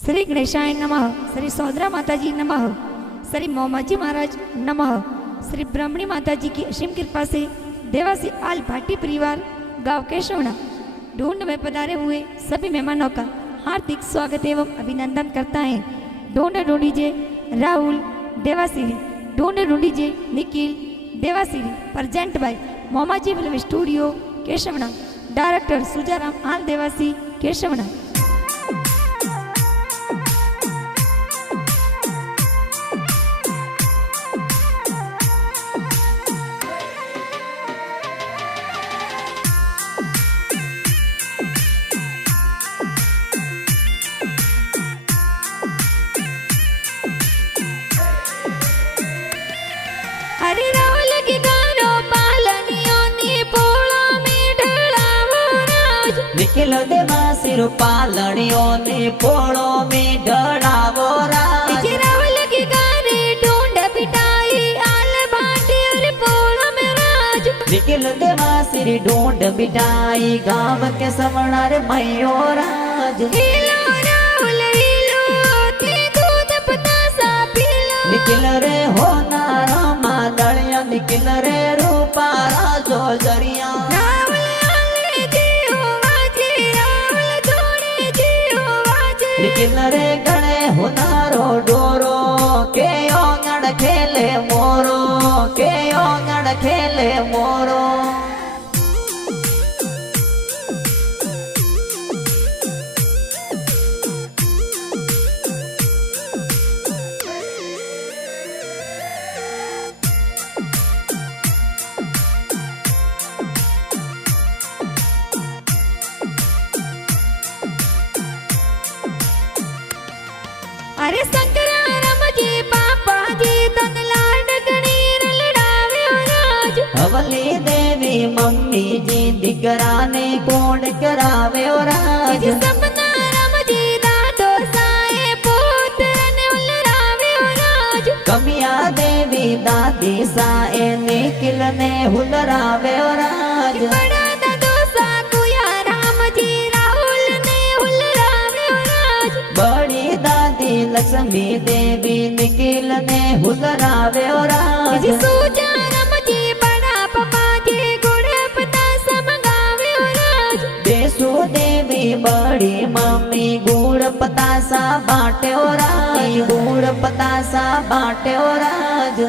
श्री गणेशाय नमः, श्री सौदरा माताजी नमः, श्री मोमाजी महाराज नमः। श्री ब्रह्मणी माताजी की असीम कृपा से देवासी आल भाटी परिवार गांव केशवना ढूंढ में पधारे हुए सभी मेहमानों का हार्दिक स्वागत एवं अभिनंदन करता है। ढूंढ ढूंढीजे राहुल देवासीरी, ढूंढ ढूंढीजे निखिल देवासीरी। Present by Momaji film studio Keshavna, director Sujaram आल देवासी केशवना। अरे राहुल की गारो पालनियों ने पोला में ढलावो राज, निखिल देवासीर पालनियों ने पोलो में ढलावो राज। राहुल की गारे ढूंढ पिटाई आल भाटी और पोला में राज। निखिल देवासीर ढूंढ बिटाई गांव के सवणार मयो राज। हिलो राहुल हिलो, ते दूध पतासा पीलो। निखिल रे होनारा मादलिया, निखिल रे रूपारा जोजरिया। राहुल आले जीव वाजे, राहुल जोड़े जीव वाजे। निखिल रे गणे होनारो डोरो, के ओंगण खेले मोरो, के ओंगण खेले मोरो। अरे शंकराराम जी पापा जी तन लाड गणीर लड़ावे राज। हवली देवी मम्मी जी दिगरा ने कोण करावे राज। सपनाराम जी दादो साए पुत्र ने उलरावे राज। कमिया देवी दादी साए निखिल ने हुलरावे राज। बड़ा दादो सा कुया राम जी राहुल ने उलरावे राज। बड़ी दादी लक्ष्मी देवी निखिल ने हुलरावे राज। सुजाराम जी बड़ा पापा जी गुड़ पतासा मंगावे राज। देसु देवी बड़ी मम्मी गुड़ पतासा बाटे राज। गुड़ पतासा बाटे राज।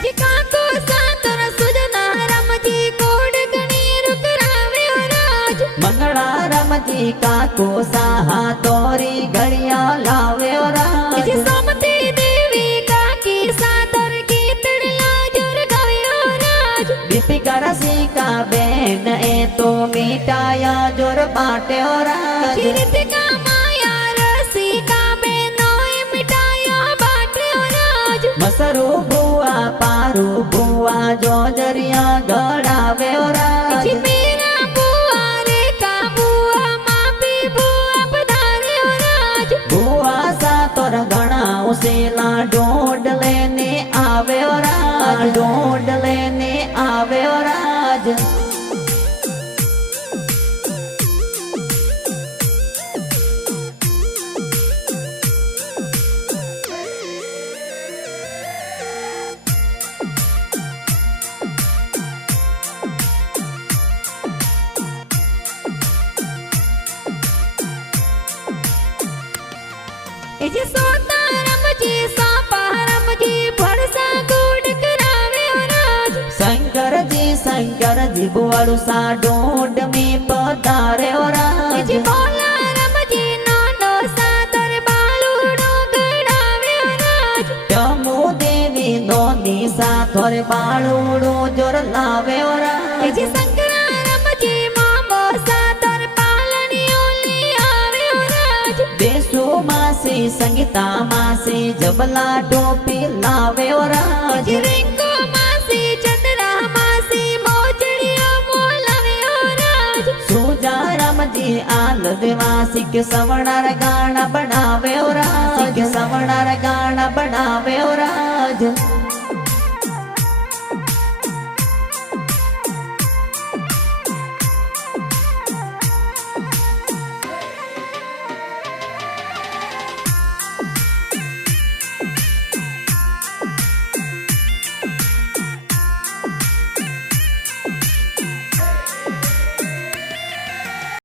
जी काको सातर सुजनाराम जी कोड गणीर करावे राज। मंगला राम जी काको साहा तोरी घड़िया लावे राज। जी समती देवी काकी सातर कीतड़ला जोर गावे राज। दीपिका रसिका बेन ए तो मिटाया जोर बाटे राज। जी ऋतिका माया रसिका बेनोय मिटाया बाटे राज। मसरू बुआ पारू बुआ जोजरिया गड़ावे राज। जी मेरा बुआ रेखा बुआ मापी बुआ पधारे राज। बुआ सा तोर गणा उसेला ढूंढ लेने आवे राज। ढूंढ लेने आवे राज। जी सोताराम जी सापाराम जी भरसा गुड़ करावे राज। शंकर जी बुआड़ू सा ढूंढ में पधारे राज। जी भोलाराम जी नानो सादर बालूड़ो गड़ावे राज। टमू देवी नोनी सा थोरे बालूड़ो जोर लावे राज। जी शंकराराम जी मामो सादर पालनियों ले आवे राज। देसु मासी संगीता मासी जबला टोपी लावे राज। रिंको मासी चंद्रा मासी मोजड़िया આલદવાસી કે સવણાર ગાણા બનાવ્યો રાજ સવણાર ગાણા બનાવ્યો રાજ